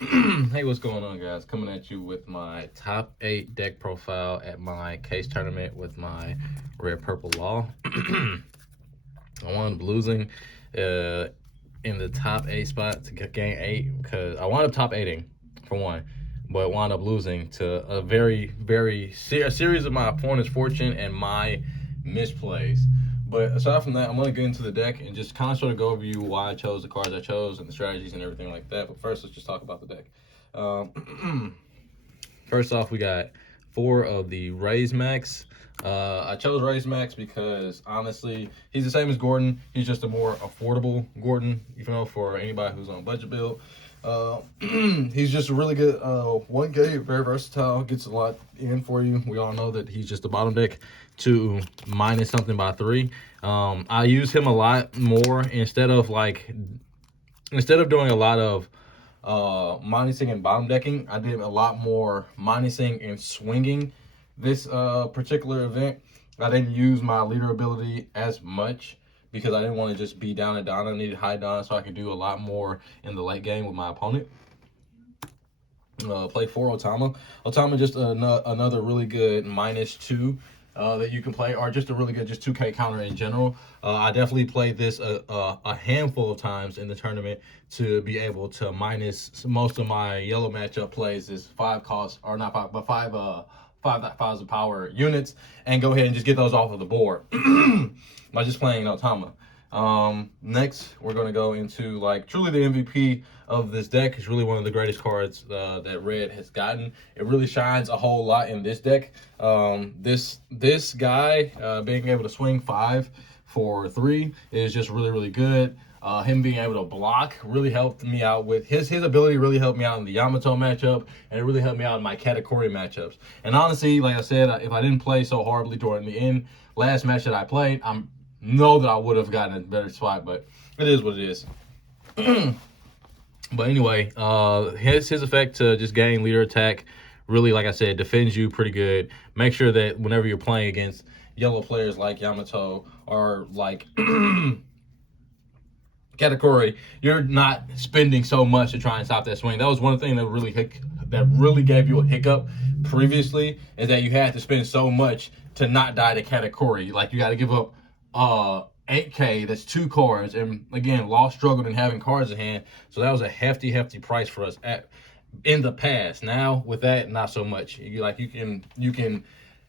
Hey, what's going on, guys? Coming at you with my top 8 deck profile at my case tournament with my red purple law. I wound up losing in the top 8 spot to gain 8 because I wound up top 8ing for one, but wound up losing to a a series of my opponent's fortune and my misplays. But aside from that, I'm going to get into the deck and just kind of sort of go over you why I chose the cards I chose and the strategies and everything like that. But first, let's just talk about the deck. First off, we got 4 of the Raise Max. I chose Raise Max because honestly, he's the same as Gordon. He's just a more affordable Gordon, for anybody who's on a budget build. He's just a really good 1K, very versatile, gets a lot in for you. We all know that he's just a bottom deck to minus something by 3. I use him a lot more instead of doing a lot of minusing and bottom decking. I did a lot more minusing and swinging this particular event. I didn't use my leader ability as much because I didn't want to just be down and down. I needed high down so I could do a lot more in the late game with my opponent. Play 4 Otama. Otama just another really good -2 that you can play, or just a really good just 2K counter in general. I definitely played this a handful of times in the tournament to be able to minus most of my yellow matchup plays is 5 costs, or not 5, but 5 of power units, and go ahead and just get those off of the board by just playing Otama. Next, we're going to go into truly the MVP of this deck. It's really one of the greatest cards that Red has gotten. It really shines a whole lot in this deck. This guy being able to swing 5 for 3 is just really good. Him being able to block really helped me out with his ability. Really helped me out in the Yamato matchup, and it really helped me out in my category matchups. And honestly, like I said, if I didn't play so horribly toward the end last match that I played, know that I would have gotten a better spot, but it is what it is. But anyway, his effect to just gain leader attack really, like I said, defends you pretty good. Make sure that whenever you're playing against yellow players like Yamato or like Katakuri, you're not spending so much to try and stop that swing. That was one thing that really gave you a hiccup previously, is that you had to spend so much to not die to Katakuri. Like, you got to give up 8K, that's 2 cards, and again, Law struggled in having cards in hand, so that was a hefty price for us in the past. Now with that, not so much. You can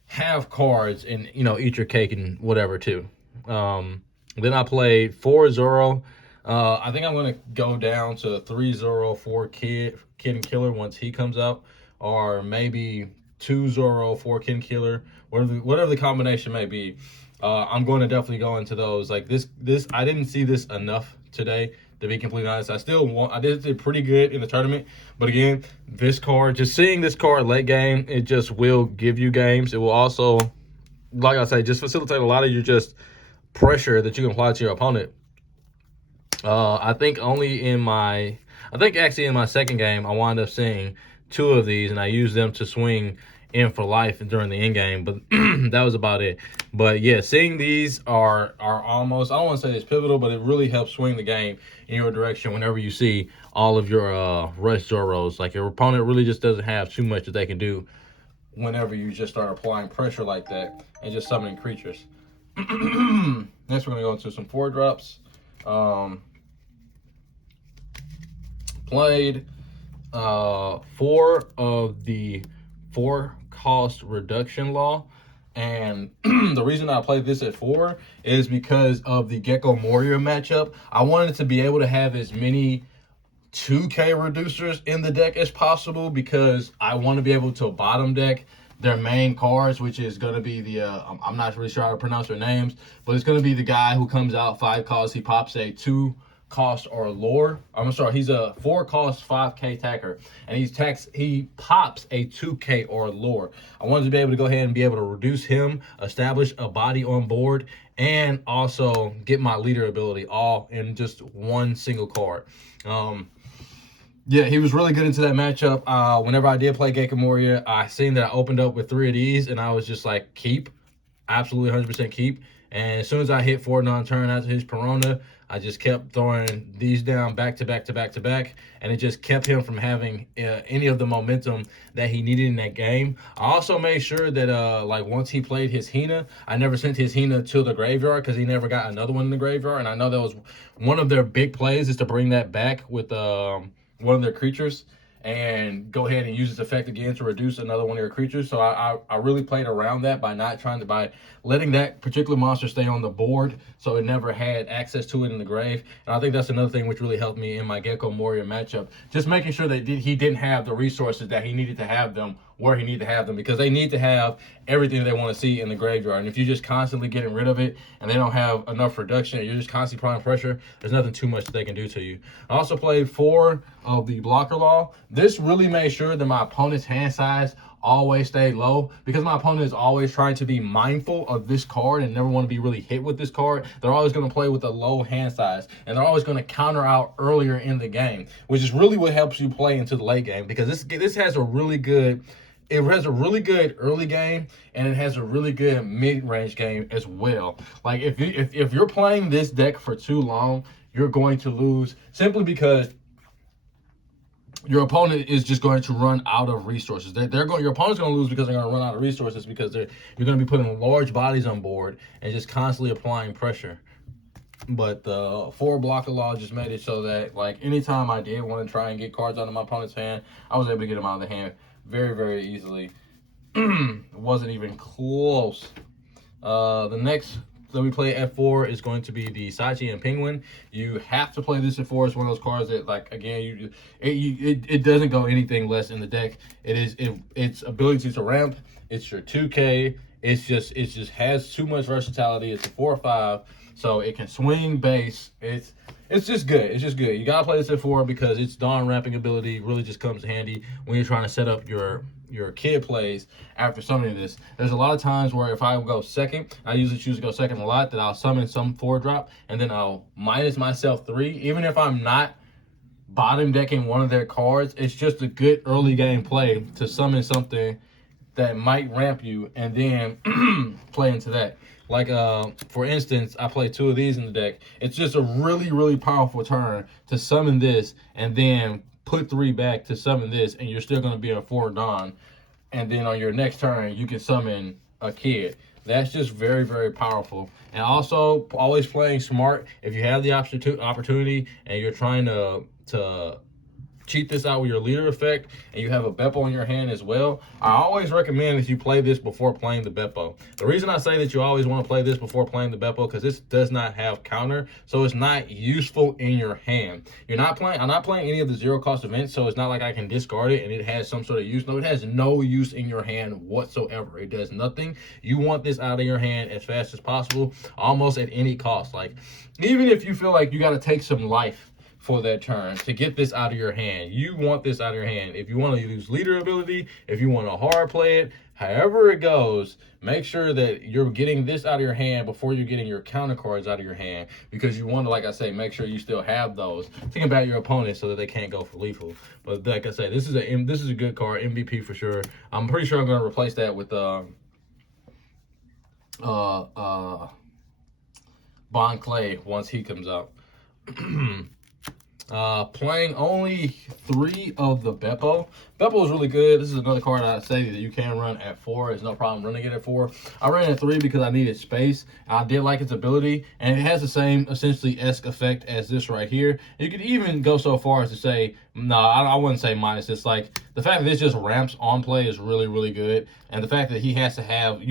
have cards and eat your cake and whatever too. Then I played 4 Zoro. I think I'm gonna go down to 3 Zoro, 4 Kid and Killer once he comes out, or maybe 2 Zoro, 4 Kid and Killer, whatever the combination may be. I'm going to definitely go into those. Like this I didn't see this enough today, to be completely honest. I did pretty good in the tournament, but again, just seeing this card late game, it just will give you games. It will also, like I say, just facilitate a lot of your just pressure that you can apply to your opponent. I think actually in my second game, I wound up seeing 2 of these, and I used them to swing in for life during the end game, but that was about it. But yeah, seeing these are almost, I don't want to say it's pivotal, but it really helps swing the game in your direction whenever you see all of your rush Zoros. Like, your opponent really just doesn't have too much that they can do whenever you just start applying pressure like that and just summoning creatures. Next, we're going to go into some 4 drops. Played 4 of the 4 cost reduction law, and the reason I played this at 4 is because of the Gecko Moria matchup. I wanted to be able to have as many 2K reducers in the deck as possible, because I want to be able to bottom deck their main cards, which is going to be the I'm not really sure how to pronounce their names, but it's going to be the guy who comes out 5 costs, he pops a 2 cost or lore. I'm sorry, he's a 4 cost 5K attacker, and he pops a 2K or lore. I wanted to be able to go ahead and be able to reduce him, establish a body on board, and also get my leader ability all in just one single card. Yeah, he was really good into that matchup. Whenever I did play Gecko Moria, I seen that I opened up with 3 of these, and I was just like, keep, absolutely 100% keep. And as soon as I hit 4 non-turn after his Perona, I just kept throwing these down back to back to back to back, and it just kept him from having any of the momentum that he needed in that game. I also made sure that like once he played his Hina, I never sent his Hina to the graveyard because he never got another one in the graveyard. And I know that was one of their big plays, is to bring that back with one of their creatures and go ahead and use its effect again to reduce another one of your creatures. So I really played around that by by letting that particular monster stay on the board, so it never had access to it in the grave. And I think that's another thing which really helped me in my Gecko Moria matchup. Just making sure that he didn't have the resources that he needed to have them where he needed to have them, because they need to have everything they want to see in the graveyard. And if you're just constantly getting rid of it and they don't have enough reduction, and you're just constantly applying pressure, there's nothing too much that they can do to you. I also played 4 of the Blocker Law. This really made sure that my opponent's hand size always stayed low, because my opponent is always trying to be mindful of this card and never want to be really hit with this card. They're always going to play with a low hand size, and they're always going to counter out earlier in the game, which is really what helps you play into the late game, because this has a really good early game, and it has a really good mid-range game as well. Like if you're playing this deck for too long, you're going to lose, simply because your opponent is just going to run out of resources. Your opponent's going to lose because they're going to run out of resources, because you're going to be putting large bodies on board and just constantly applying pressure. But the 4 Blocker Law just made it so that, like, anytime I did want to try and get cards out of my opponent's hand, I was able to get them out of the hand very, very easily. It wasn't even close. The next that we play at 4 is going to be the Sachi and Penguin. You have to play this at 4. It's one of those cards that, like, again, it doesn't go anything less in the deck. Its ability to ramp. It's your 2K. It just has too much versatility. It's a 4/5, so it can swing base. It's just good. It's just good. You gotta play this at 4 because its Dawn ramping ability really just comes handy when you're trying to set up your kid plays after summoning this. There's a lot of times where if I go second, I usually choose to go second a lot, that I'll summon some 4-drop, and then I'll minus myself 3. Even if I'm not bottom decking one of their cards, it's just a good early game play to summon something that might ramp you and then play into that. Like, for instance, I play 2 of these in the deck. It's just a really, really powerful turn to summon this and then put 3 back to summon this, and you're still going to be a 4 Dawn. And then on your next turn, you can summon a kid. That's just very, very powerful. And also, always playing smart. If you have the opportunity and you're trying to cheat this out with your leader effect, and you have a Beppo in your hand as well, I always recommend that you play this before playing the Beppo. The reason I say that you always want to play this before playing the Beppo, because this does not have counter, so it's not useful in your hand. I'm not playing any of the 0-cost events, so it's not like I can discard it and it has some sort of use. No, it has no use in your hand whatsoever. It does nothing. You want this out of your hand as fast as possible, almost at any cost. Like, even if you feel like you got to take some life for that turn to get this out of your hand, you want this out of your hand. If you want to use leader ability, if you want to hard play it, however it goes, make sure that you're getting this out of your hand before you're getting your counter cards out of your hand, because you want to, like I say, make sure you still have those to combat your opponent so that they can't go for lethal. But like I say, this is a good card, MVP for sure. I'm pretty sure I'm going to replace that with Bon Clay once he comes out. Playing only 3 of the Beppo. Beppo is really good. This is another card I say that you can run at 4. There's no problem running it at 4. I ran it at 3 because I needed space. I did like its ability, and it has the same essentially esque effect as this right here. You could even go so far as to say, no, I wouldn't say minus. It's like the fact that this just ramps on play is really, really good, and the fact that you have to have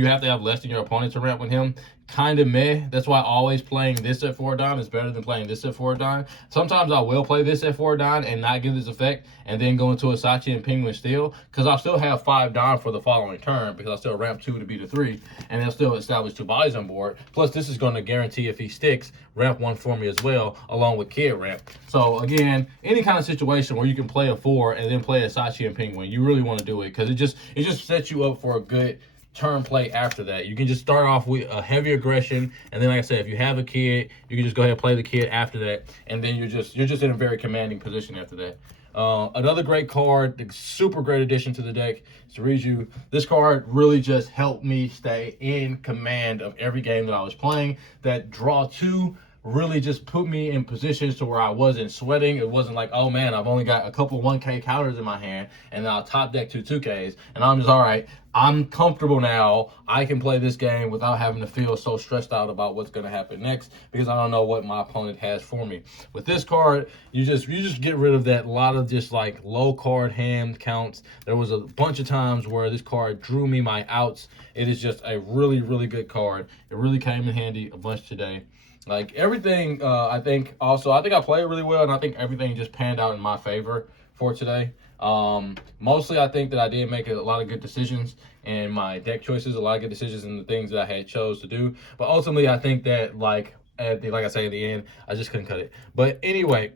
less than your opponent to ramp with him, kind of meh. That's why always playing this at 4 Don is better than playing this at 4 Don. Sometimes I will play this at 4 Don and not give this effect, and then go into a Sachi and Penguin still, because I'll still have 5 Don for the following turn, because I'll still ramp 2 to be the 3, and they'll still establish 2 bodies on board. Plus, this is going to guarantee, if he sticks, ramp 1 for me as well, along with kid ramp. So again, any kind of situation where you can play a 4 and then play a Sachi and Penguin, you really want to do it, because it just sets you up for a good turn play after that. You can just start off with a heavy aggression, and then, like I said, if you have a kid, you can just go ahead and play the kid after that, and then you're just in a very commanding position after that. Another great card, the super great addition to the deck is Riju. This card really just helped me stay in command of every game that I was playing. That draw 2 really just put me in positions to where I wasn't sweating. It wasn't like, oh man, I've only got a couple 1K counters in my hand and then I'll top deck 2Ks. And I'm just, all right, I'm comfortable now. I can play this game without having to feel so stressed out about what's going to happen next because I don't know what my opponent has for me. With this card, you just get rid of that lot of just like low card hand counts. There was a bunch of times where this card drew me my outs. It is just a really, really good card. It really came in handy a bunch today. Like everything, I think I played really well, and I think everything just panned out in my favor for today. Mostly I think that I did make a lot of good decisions in my deck choices, a lot of good decisions in the things that I had chose to do. But ultimately, I think that like I say at the end, I just couldn't cut it. But anyway,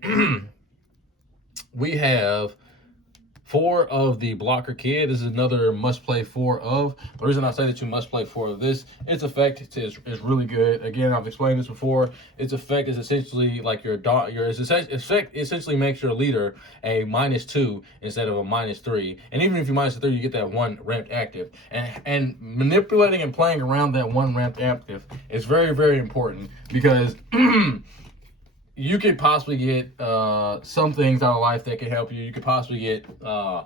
we have 4 of the Blocker Kid. This is another must play 4 of. The reason I say that you must play 4 of this, its effect is really good. Again, I've explained this before. Its effect is essentially like its effect essentially makes your leader a -2 instead of a -3. And even if you -3, you get that 1 ramped active. And manipulating and playing around that 1 ramped active is very, very important because you could possibly get some things out of life that could help you. You could possibly get a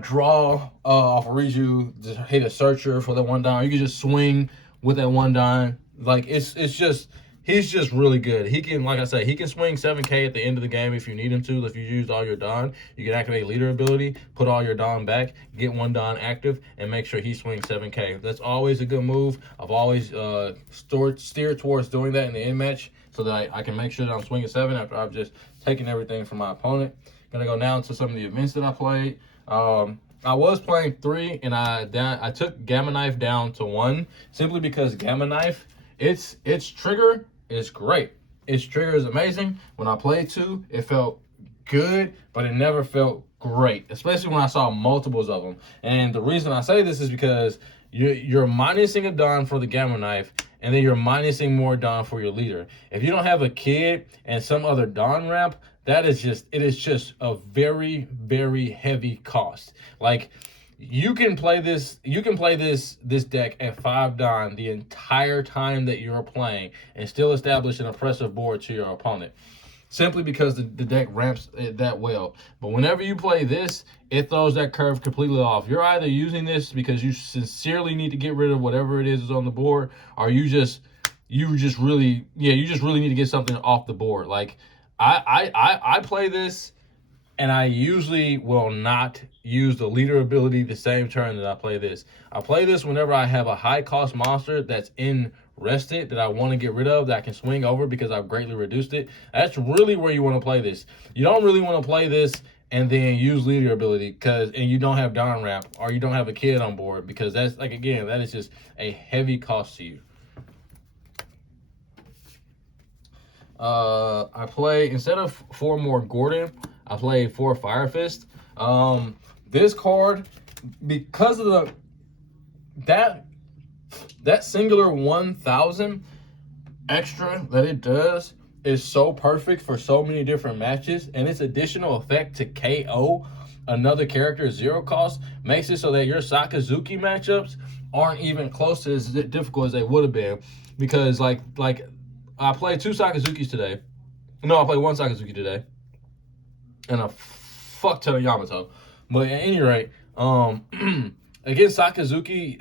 draw off of Riju, just hit a searcher for that 1 dime. You could just swing with that 1 dime. Like it's just he's just really good. He can, like I say, he can swing 7K at the end of the game if you need him to. If you used all your Don, you can activate leader ability, put all your Don back, get 1 Don active, and make sure he swings 7K. That's always a good move. I've always steered towards doing that in the end match, so that I can make sure that I'm swinging 7 after I've just taken everything from my opponent. Gonna go now to some of the events that I played. I was playing 3, and I took Gamma Knife down to 1 simply because Gamma Knife, its trigger is great. Its trigger is amazing. When I played 2, it felt good, but it never felt great, especially when I saw multiples of them. And the reason I say this is because you're minusing a Don for the Gamma Knife, and then you're minusing more Don for your leader. If you don't have a Kid and some other Don ramp, it is just a very, very heavy cost. Like you can play this deck at 5 Don the entire time that you're playing and still establish an oppressive board to your opponent, simply because the deck ramps it that well. But whenever you play this, it throws that curve completely off. You're either using this because you sincerely need to get rid of whatever it is on the board, or you just really need to get something off the board. Like I play this, and I usually will not use the leader ability the same turn that I play this. I play this whenever I have a high cost monster that's in rested that I want to get rid of, that I can swing over because I've greatly reduced it. That's really where you want to play this. You don't really want to play this and then use leader ability and you don't have Don ramp, or you don't have a Kid on board, because that's, like, again, that is just a heavy cost to you. I play, instead of 4 more Gordon, I played 4 Fire Fist. This card, because of that singular 1,000 extra that it does, is so perfect for so many different matches, and its additional effect to KO another character 0 cost makes it so that your Sakazuki matchups aren't even close to as difficult as they would have been. Because like I played 2 Sakazukis today. No, I played 1 Sakazuki today, and a fuck ton of Yamato. But at any rate, against Sakazuki,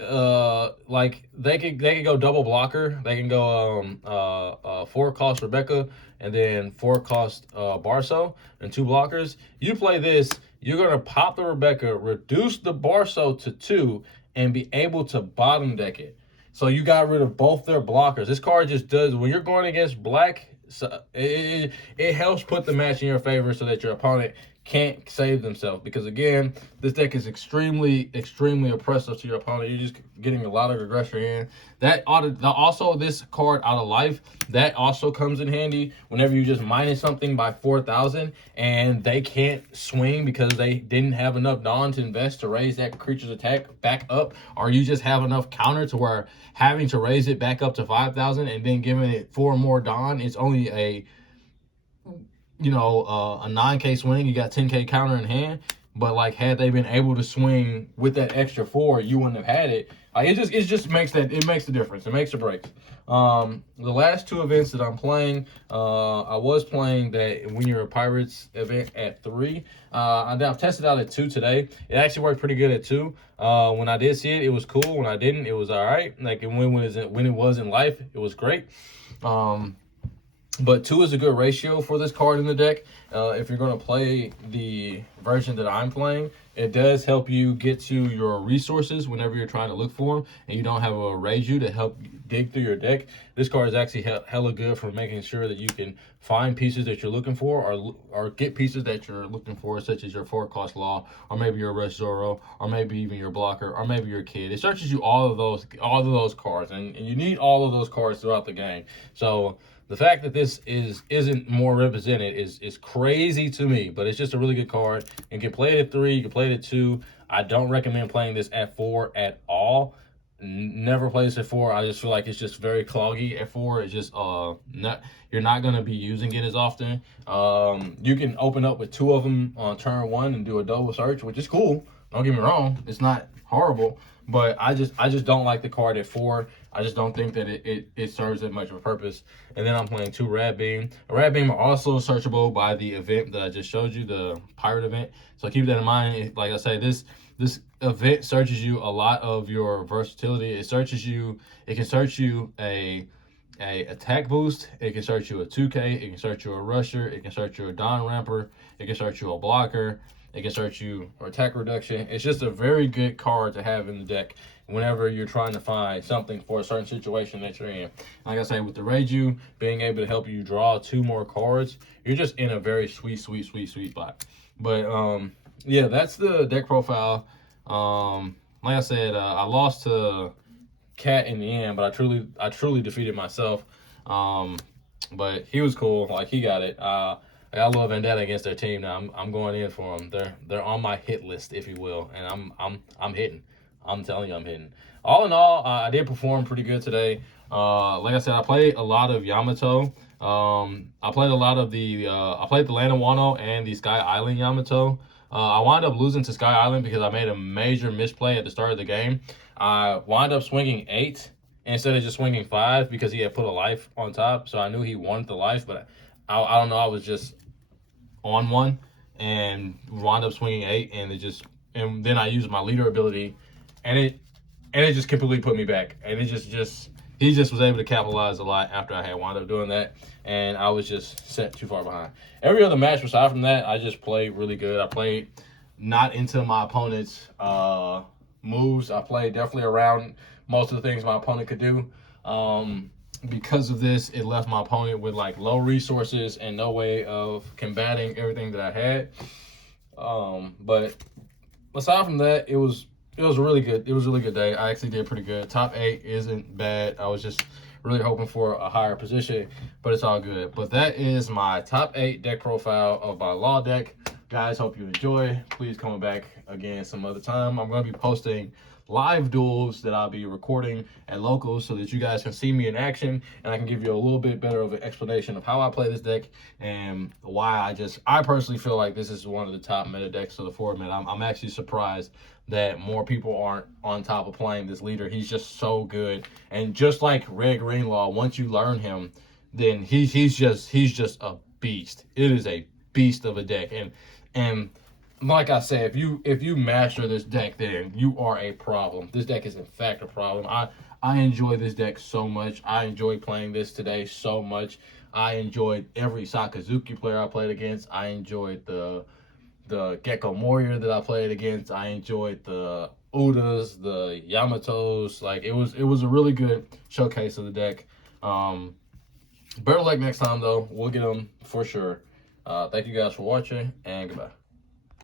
like they could go double blocker. They can go 4 cost Rebecca and then 4 cost Barso and 2 blockers. You play this, you're gonna pop the Rebecca, reduce the Barso to 2, and be able to bottom deck it. So you got rid of both their blockers. This card just does, when you're going against black, it helps put the match in your favor so that your opponent can't save themselves. Because again, this deck is extremely, extremely oppressive to your opponent. You're just getting a lot of aggressor in. Also, this card Out of Life, that also comes in handy whenever you just minus something by 4,000 and they can't swing because they didn't have enough Dawn to invest to raise that creature's attack back up, or you just have enough counter to where having to raise it back up to 5,000 and then giving it 4 more Dawn, it's only a you know, a 9K swing, you got 10K counter in hand. But like, had they been able to swing with that extra 4, you wouldn't have had it. Like, it just makes the difference. It makes the breaks. The last 2 events that I'm playing, I was playing that When You're a Pirates event at 3. I've tested out at 2 today. It actually worked pretty good at 2. When I did see it, it was cool. When I didn't, it was all right. Like, when it was in life, it was great. But 2 is a good ratio for this card in the deck. If you're going to play the version that I'm playing, it does help you get to your resources whenever you're trying to look for them, and you don't have a Reiju to help dig through your deck. This card is actually hella good for making sure that you can find pieces that you're looking for, or get pieces that you're looking for, such as your 4-cost Law, or maybe your Rush Zoro, or maybe even your blocker, or maybe your Kid. It searches you all of those cards, and you need all of those cards throughout the game. So the fact that this isn't more represented is crazy to me, but it's just a really good card. You can play it at 3, you can play it at 2. I don't recommend playing this at 4 at all. Never play this at 4. I just feel like it's just very cloggy at 4. It's just you're not gonna be using it as often. You can open up with 2 of them on turn 1 and do a double search, which is cool. Don't get me wrong, it's not horrible, but I just don't like the card at 4. I just don't think that it serves that much of a purpose. And then I'm playing 2 Rad Beam. Rad Beam are also searchable by the event that I just showed you, the Pirate event. So keep that in mind. Like I say, this event searches you a lot of your versatility. It can search you a attack boost. It can search you a 2K. It can search you a rusher. It can search you a Don Ramper. It can search you a blocker. It can search you for attack reduction. It's just a very good card to have in the deck whenever you're trying to find something for a certain situation that you're in. Like I say, with the Reiju being able to help you draw 2 more cards, you're just in a very sweet spot. But yeah, that's the deck profile. Like I said, I lost to Cat in the end, but I truly defeated myself. But he was cool. Like, he got it. I got a little vendetta against their team now. I'm going in for them. They're on my hit list, if you will, and I'm hitting. I'm telling you, I'm hitting. All in all, I did perform pretty good today. Like I said, I played a lot of Yamato. I played a lot of I played the Land of Wano and the Sky Island Yamato. I wound up losing to Sky Island because I made a major misplay at the start of the game. I wound up swinging 8 instead of just swinging 5 because he had put a life on top. So I knew he wanted the life, but I don't know. I was just on 1 and wound up swinging 8, and then I used my leader ability, and it just completely put me back. And he just was able to capitalize a lot after I had wound up doing that, and I was just set too far behind. Every other match aside from that, I just played really good. I played not into my opponent's moves. I played definitely around most of the things my opponent could do. Because of this, it left my opponent with like low resources and no way of combating everything that I had. But aside from that, it was a really good day. I actually did pretty good. Top 8 isn't bad. I was just really hoping for a higher position, but it's all good. But that is my top 8 deck profile of my Law deck. Guys, hope you enjoy. Please come back again some other time. I'm going to be posting live duels that I'll be recording at locals so that you guys can see me in action, and I can give you a little bit better of an explanation of how I play this deck and why I personally feel like this is one of the top meta decks of the format. I'm actually surprised that more people aren't on top of playing this leader. He's just so good, and just like Red Green Law, once you learn him, then he's just a beast. It is a beast of a deck, and like I said, if you master this deck, then you are a problem. This deck is in fact a problem. I enjoy this deck so much. I enjoyed playing this today so much. I enjoyed every Sakazuki player I played against. I enjoyed the Gecko Warrior that I played against. I enjoyed the Udas, the Yamatos. Like, it was a really good showcase of the deck. Better luck next time though. We'll get them for sure. Thank you guys for watching, and goodbye.